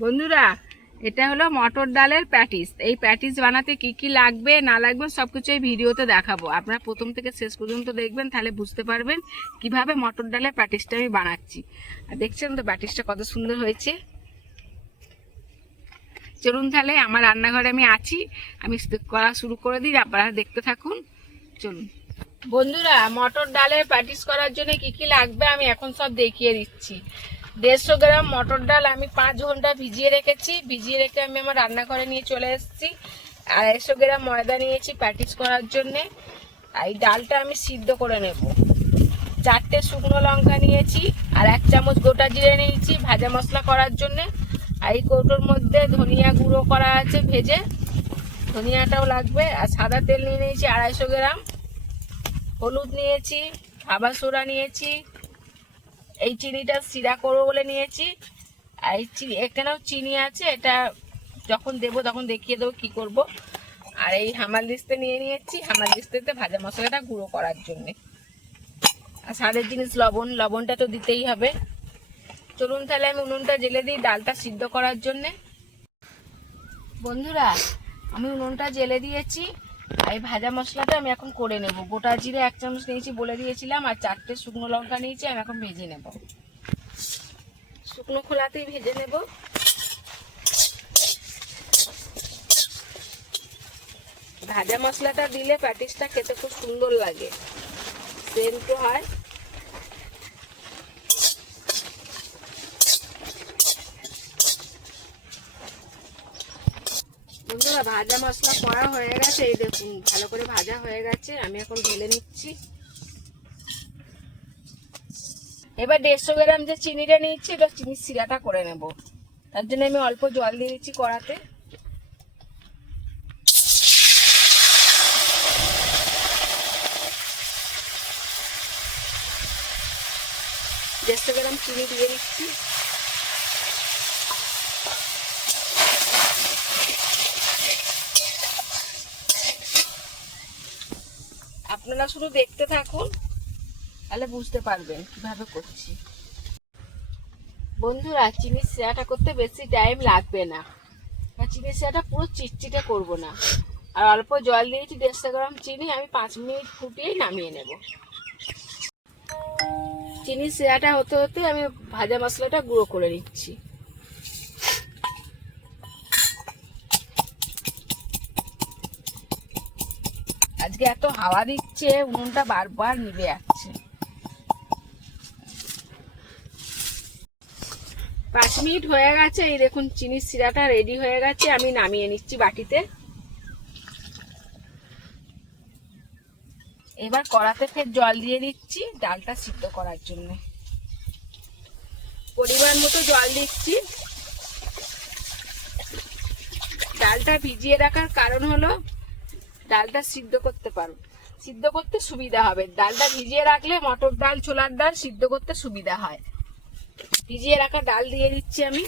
বন্ধুরা, এটা হলো মটর ডালের প্যাটিস। এই প্যাটিস বানাতে কি কি লাগবে না লাগবে সবকিছু এই ভিডিওতে দেখাবো। আপনারা প্রথম থেকে শেষ পর্যন্ত দেখবেন, তাহলে বুঝতে পারবেন কিভাবে মটর ডালের প্যাটিসটা আমি বানাচ্ছি। আর দেখছেন তো প্যাটিসটা কত সুন্দর হয়েছে। চলুন তাহলে আমার রান্নাঘরে আমি আছি, আমি করা শুরু করে দিই, আপনারা দেখতে থাকুন। চলুন বন্ধুরা, মটর ডালের প্যাটিস করার জন্য কি কি লাগবে আমি এখন সব দেখিয়ে দিচ্ছি। 150 গ্রাম মটর ডাল আমি 5 ঘন্টা ভিজিয়ে রেখেছি। ভিজিয়ে রেখে আমি আমার রান্নাঘরে নিয়ে চলে এসেছি। 250 গ্রাম ময়দা নিয়েছি প্যাটিস করার জন্যে। এই ডালটা আমি সিদ্ধ করে নেব। 4টে শুকনো লঙ্কা নিয়েছি, আর 1 চামচ গোটা জিরে নিয়েছি ভাজা মশলা করার জন্যে। আর এই কৌটোর মধ্যে ধনিয়া গুঁড়ো করা আছে ভেজে, ধনিয়াটাও লাগবে। আর সাদা তেল নিয়ে নিয়েছি 250 গ্রাম, হলুদ নিয়েছি, খাবার সোডা নিয়েছি, এই চিনিটা সিরা করবো বলে নিয়েছি। আর এখানেও চিনি আছে, এটা যখন দেবো তখন দেখিয়ে দেবো কি করব। আর এই হামালদিস্তে নিয়ে নিয়েছি, হামালদিস্তেতে ভাজা মশলাটা গুঁড়ো করার জন্যে। আর স্বাদের জিনিস লবণটা তো দিতেই হবে। চলুন তাহলে আমি উনুনটা জ্বেলে দিই ডালটা সিদ্ধ করার জন্যে। বন্ধুরা, আমি উনুনটা জ্বেলে দিয়েছি। এই ভাজা মশলাটা আমি এখন করে নেব। গোটা জিরে 1 চামচ নিয়েছি বলে দিয়েছিলাম, আর 4টে শুকনো লঙ্কা নিয়েছি, আমি এখন ভেজে নেব। শুকনো খোলাতেই ভেজে নেব। ভাজা মশলাটা দিলে প্যাটিসটা খেতে খুব সুন্দর লাগে, সেন্ট হয়। বন্ধুরা, ভাজা মশলা করা হয়ে গেছে, এই দেখুন ভালো করে ভাজা হয়ে গেছে। আমি এখন ঢেলে নিচ্ছি। এবার 150 গ্রাম যে চিনিটা নিচ্ছি, এটা চিনির সিরাটা করে নেব। তার জন্য আমি অল্প জল দিয়ে দিচ্ছি কড়াতে। দেড়শো গ্রাম চিনি দিয়ে দিচ্ছি। আপনারা শুধু দেখতে থাকুন, তাহলে বুঝতে পারবেন কিভাবে করছি। বন্ধুরা, চিনির সিরাটা করতে বেশি টাইম লাগবে না। চিনির সিরাটা পুরো চিটচিটে করব না। আর অল্প জল দিয়েছি 150 গ্রাম চিনি, আমি 5 মিনিট ফুটিয়ে নামিয়ে নেব। চিনির সিরাটা হতে হতে আমি ভাজা মশলাটা গুঁড়ো করে নিচ্ছি। আজকে এত হাওয়া দিচ্ছে, উনুনটা বারবার নিভে যাচ্ছে। 5 মিনিট হয়ে গেছে। এই দেখুন চিনির সিরাটা রেডি হয়ে গেছে, আমি নামিয়ে নিচ্ছি বাটিতে। এবার কড়াতে ফের জল দিয়ে দিচ্ছি ডালটা সিদ্ধ করার জন্য। পরিমাণ মতো জল দিচ্ছি। ডালটা ভিজিয়ে রাখার কারণ হলো ডালটা সিদ্ধ করতে সুবিধা হবে। ডালটা ভিজিয়ে রাখলে মটর ডাল, ছোলার ডাল সিদ্ধ করতে সুবিধা হয়। ভিজিয়ে রাখা ডাল দিয়ে দিচ্ছি আমি।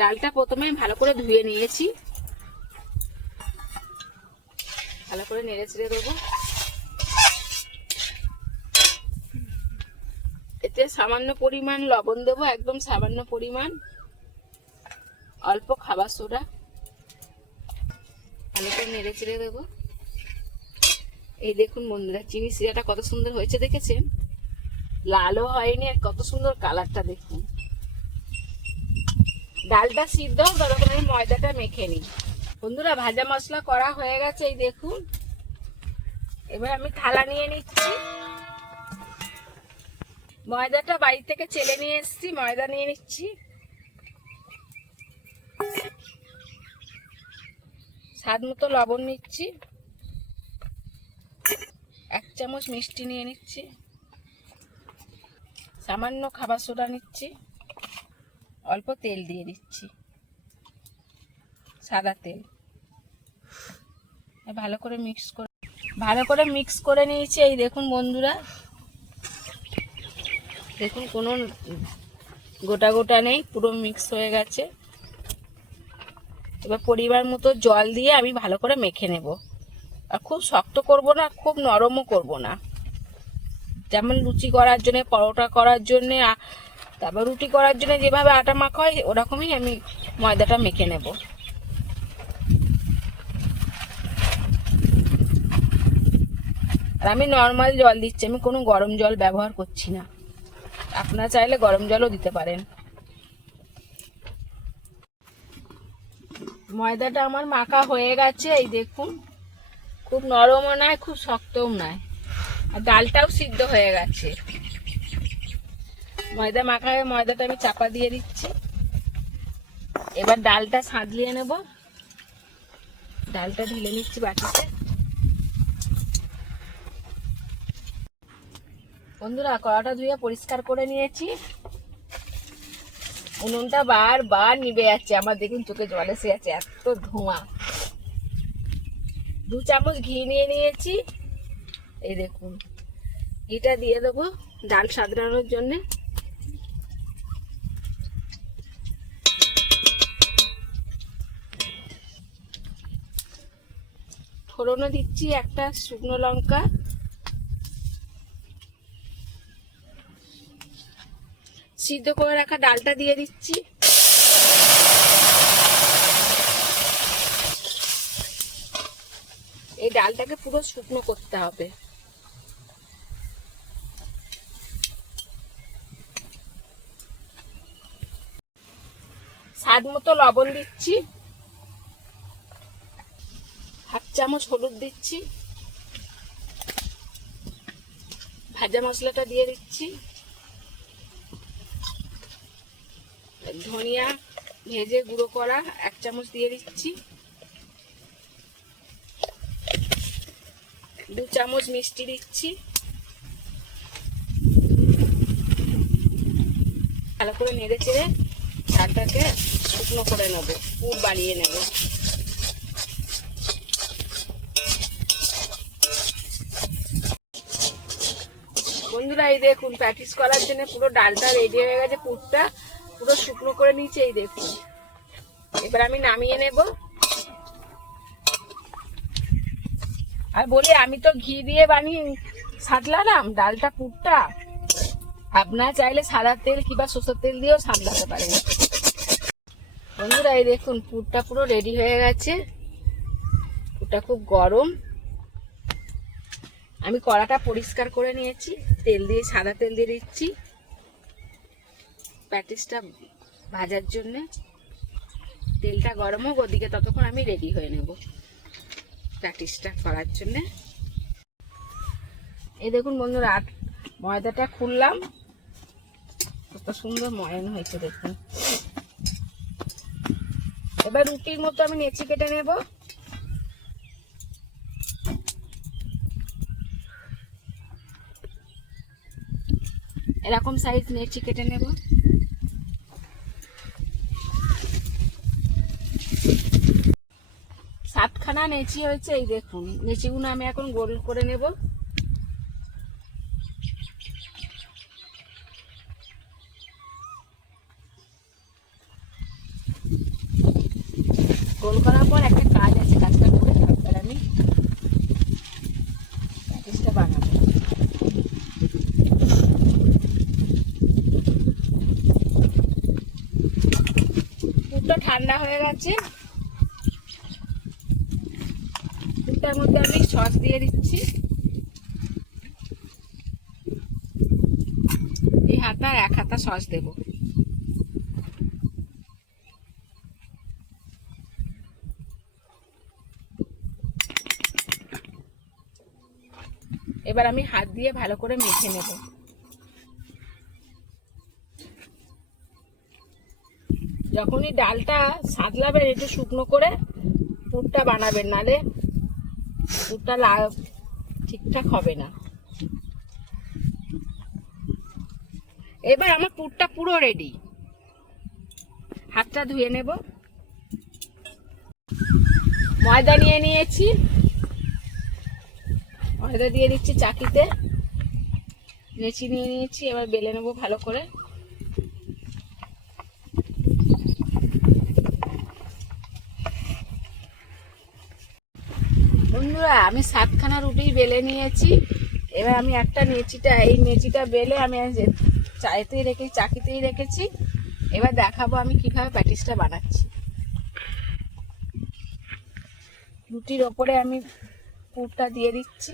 ডালটা প্রথমেই ভালো করে ধুয়ে নিয়েছি, ভালো করে নেড়ে চেড়ে দেবো। এতে সামান্য পরিমাণ লবণ দেবো, একদম সামান্য পরিমাণ, অল্প খাবার সোডা, ভালো করে নেড়ে চেড়ে দেবো। এই দেখুন বন্ধুরা, চিনি সিরাটা কত সুন্দর হয়েছে দেখেছেন? লালও হয়নি, আর কত সুন্দর কালারটা দেখুন। ডালটা সিদ্ধ ততক্ষণ আমি ময়দাটা মেখে নিই। বন্ধুরা, ভাজা মশলা করা হয়ে গেছে, এই দেখুন। এবার আমি থালা নিয়ে নিচ্ছি। ময়দাটা বাড়ি থেকে চেলে নিয়ে এসেছি, ময়দা নিয়ে নিচ্ছি। স্বাদ মতো লবণ নিচ্ছি। 1 চামচ মিষ্টি নিয়ে নিচ্ছি। সামান্য খাবার সোডা নিচ্ছি। অল্প তেল দিয়ে দিচ্ছি, সাদা তেল। ভালো করে মিক্স করে নিয়েছি। এই দেখুন বন্ধুরা, দেখুন কোনো গোটা গোটা নেই, পুরো মিক্স হয়ে গেছে। এবার পরিমাণ মতো জল দিয়ে আমি ভালো করে মেখে নেব। আর খুব শক্ত করব না, খুব নরমও করব না। যেমন লুচি করার জন্য, পরোটা করার জন্য তারপর রুটি করার জন্য যেভাবে আটা মাখা হয় ওরকমই আমি ময়দাটা মেখে নেব। আর আমি নর্মাল জল দিচ্ছি, আমি কোনো গরম জল ব্যবহার করছি না। আপনারা চাইলে গরম জলও দিতে পারেন। ময়দাটা আমার মাখা হয়ে গেছে, এই দেখুন। খুব নরমও নয়, খুব শক্তও নয়, আর ডালটাও সিদ্ধ হয়ে গেছে। ময়দা মাখা হয়ে ময়দাটা আমি চাপা দিয়ে দিচ্ছি। এবার ডালটা সাঁতলিয়ে নেব। ডালটা ঢেলে নিচ্ছি বাটিতে। বন্ধুরা, কড়াটা ধুয়ে পরিষ্কার করে নিয়েছি। উনুনটা বারবার নিভে যাচ্ছে, আমার দেখুন চোখে জল এসে যাচ্ছে, এত ধোঁয়া। 2 চামচ ঘি নিয়ে নিয়েছি, এই দেখুন। ঘিটা দিয়ে দেবো ডাল সাঁতলানোর জন্য। ফোড়নে দিচ্ছি একটা শুকনো লঙ্কা, সিদ্ধ করে রাখা ডালটা দিয়ে দিচ্ছি। এই ডালটাকে পুরো শুকনো করতে হবে। স্বাদ মতো লবণ দিচ্ছি, 1/2 চামচ হলুদ দিচ্ছি, ভাজা মশলাটা দিয়ে দিচ্ছি, ধনিয়া ভেজে গুঁড়ো করা 1 চামচ দিয়ে দিচ্ছি, 2 চামচ মিষ্টি দিচ্ছি। ভালো করে নেড়ে চেড়ে ডালটাকে শুকনো করে নেবো, পুর বানিয়ে নেব। বন্ধুরা, এই দেখুন প্যাটিস করার জন্য পুরো ডালটা রেডি হয়ে গেছে, পুরটা পুরো শুকনো করে নিয়েছি, এই দেখুন। এবার আমি নামিয়ে নেব। আর বলি, আমি তো ঘি দিয়ে বানিয়ে সাঁতলালাম ডালটা, পুরটা। আপনারা চাইলে সাদা তেল কিংবা সরষের তেল দিয়েও সাঁতলাতে পারেন। বন্ধুরা, এই দেখুন পুরটা পুরো রেডি হয়ে গেছে। পুরটা খুব গরম। আমি কড়াটা পরিষ্কার করে নিয়েছি, তেল দিয়ে সাদা তেল দিয়ে দিচ্ছি প্যাটিসটা ভাজার জন্য। তেলটা গরম হোক, ওদিকে ততক্ষণ আমি রেডি হয়ে নেব প্যাটিসটা করার জন্য। এই দেখুন বন্ধুরা, ময়দাটা খুললাম, কত সুন্দর ময়ান হয়েছে দেখুন। এবার রুটির মতো আমি নেচি কেটে নেব। এরকম সাইজ নেচি কেটে নেব। 7খানা নেচি হয়েছে, এই দেখুন। নেচিগুলো আমি এখন গোল করে নেব। গোল করার পর একটা কাজ আছে, কাজটা করে তারপর আমি প্যাটিসটা বানাবো। দুধটা ঠান্ডা হয়ে গেছে, দুধটার মধ্যে আমি সস দিয়ে দিচ্ছি। এই হাতা 1 হাতা সস দেব। এবার আমি হাত দিয়ে ভালো করে মেখে নেব। যখনই ডালটা সাঁতলাবেন একটু শুকনো করে পুরটা বানাবেন, নালে পুরটা ঠিকঠাক হবে না। এবার আমার পুরটা পুরো রেডি। হাতটা ধুয়ে নেব। ময়দা নিয়ে নিয়েছি, ময়দা দিয়ে দিচ্ছি চাকিতে। নেচি নিয়ে নিয়েছি, এবার বেলে নেবো ভালো করে। বন্ধুরা, আমি 7খানা রুটি বেলে নিয়েছি। এবার আমি একটা নেচিটা, এই নেচিটা বেলে আমি চায়েতেই রেখেছি, চাকিতেই রেখেছি। এবার দেখাবো আমি কিভাবে প্যাটিসটা বানাচ্ছি। রুটির ওপরে আমি পুরটা দিয়ে দিচ্ছি।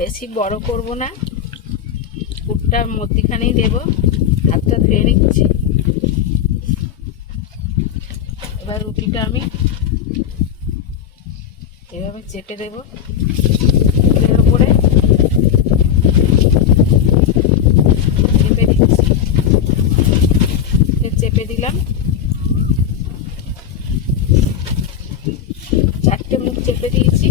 বেশি বড় করব না, পুরটার মধ্যিখানেই দেব। হাতটা ধুয়ে নিচ্ছি। এবার রুটিটা আমি এভাবে চেপে দেব এর উপরে, চেপে দিচ্ছি। চেপে দিলাম, 4টে মুখ চেপে দিয়েছি।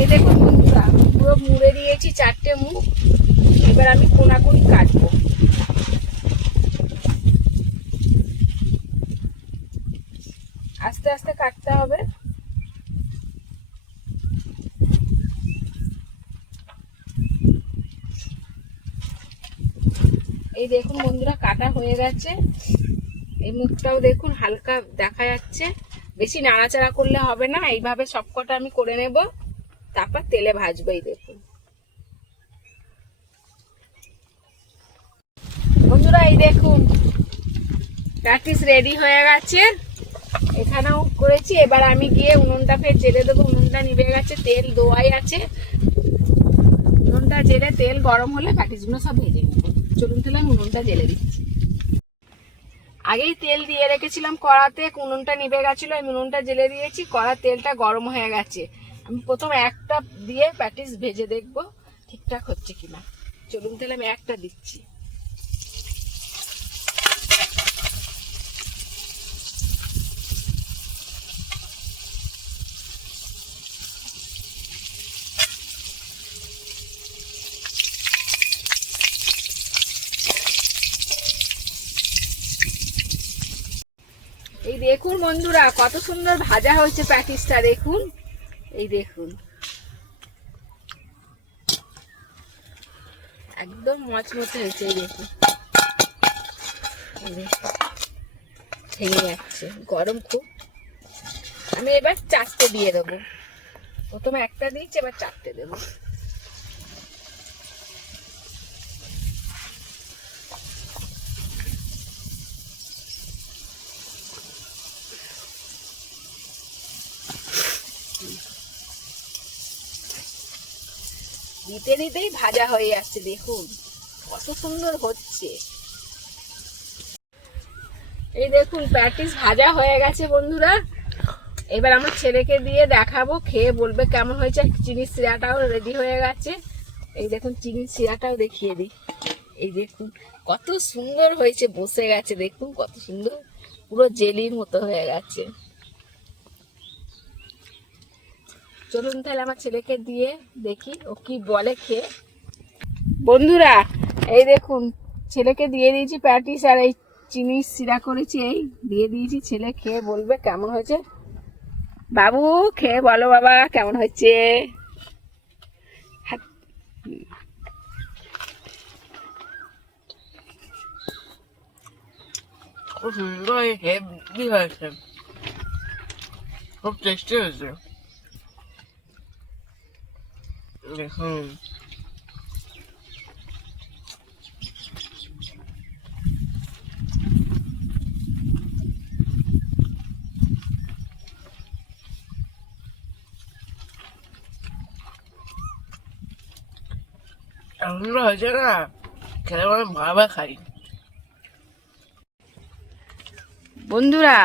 এই দেখুন বন্ধুরা, পুরো মুড়ে দিয়েছি 4টে মুখ। এবার আমি কোনাকুনি কাটবো। আস্তে আস্তে কাটতে হবে। এই দেখুন বন্ধুরা, কাটা হয়ে গেছে। এই মুখটাও দেখুন হালকা দেখা যাচ্ছে। বেশি নাড়াচাড়া করলে হবে না, এইভাবে সবকটা আমি করে নেব, তারপর তেলে ভাজবো। এই দেখুন বন্ধুরা, এই দেখুন প্যাটিস রেডি হয়ে গেছে। এখানেও করেছি। এবার আমি গিয়ে উনুনটা ফের জেলে দেবো। উনুনটা নিভে গেছে, তেল দোয়াই আছে। উনুনটা জেলে তেল গরম হলে প্যাটিসগুলো সব ভেজে নেবো। চলুন তাহলে আমি উনুনটা জেলে দিচ্ছি। আগেই তেল দিয়ে রেখেছিলাম কড়াতে, উনুনটা নিভে গেছিল, আমি উনুনটা জেলে দিয়েছি। কড়ার তেলটা গরম হয়ে গেছে। আমি প্রথম একটা দিয়ে প্যাটিস ভেজে দেখবো ঠিকঠাক হচ্ছে কিনা। চলুন তাহলে আমি একটা দিচ্ছি। এই দেখুন বন্ধুরা, কত সুন্দর ভাজা হয়েছে প্যাটিসটা। দেখুন, এই দেখুন একদম মচমচে হয়েছে। এই দেখুন ভেঙে যাচ্ছে, গরম খুব। আমি এবার 4টে দিয়ে দেবো। প্রথমে একটা দিচ্ছি, এবার 4টে দেবো। দিতে দিতেই ভাজা হয়ে যাচ্ছে। দেখুন কত সুন্দর হচ্ছে। এই দেখুন প্যাটিস ভাজা হয়ে গেছে বন্ধুরা। এবার আমার ছেলেকে দিয়ে দেখাবো, খেয়ে বলবে কেমন হয়েছে। চিনির সিরাটাও রেডি হয়ে গেছে। এই দেখুন চিনির সিরাটাও দেখিয়ে দিই। এই দেখুন কত সুন্দর হয়েছে, বসে গেছে। দেখুন কত সুন্দর, পুরো জেলির মতো হয়ে গেছে। চলুন তাহলে আমার ছেলেকে দিয়ে দেখি ও কি বলে খেয়ে। বন্ধুরা এই দেখুন ছেলেকে দিয়ে দিয়েছি প্যাটিস, আর এই চিনির সিরা করেছি, এই দিয়ে দিয়েছি। ছেলে খেয়ে বলবে কেমন হয়েছে। বাবু খেয়ে বলো বাবা কেমন হয়েছে। খুব সুন্দর, হেভি হয়েছে, খুব টেস্টি হয়েছে। দেখুন সুন্দর হয়েছে না, খেলে মানে ভাবা খাই। বন্ধুরা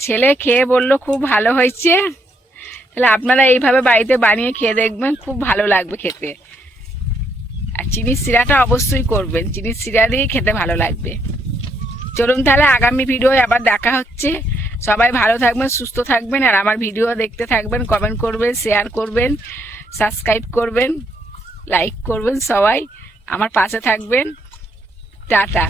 ছেলে খেয়ে বললো খুব ভালো হয়েছে। তাহলে আপনারা এইভাবে বাড়িতে বানিয়ে খেয়ে দেখবেন, খুব ভালো লাগবে খেতে। আর চিনির সিরাটা অবশ্যই করবেন, চিনির সিরা দিয়ে খেতে ভালো লাগবে। চলুন তাহলে আগামী ভিডিও আবার দেখা হচ্ছে। সবাই ভালো থাকবেন, সুস্থ থাকবেন, আর আমার ভিডিও দেখতে থাকবেন, কমেন্ট করবেন, শেয়ার করবেন, সাবস্ক্রাইব করবেন, লাইক করবেন। সবাই আমার পাশে থাকবেন। টাটা।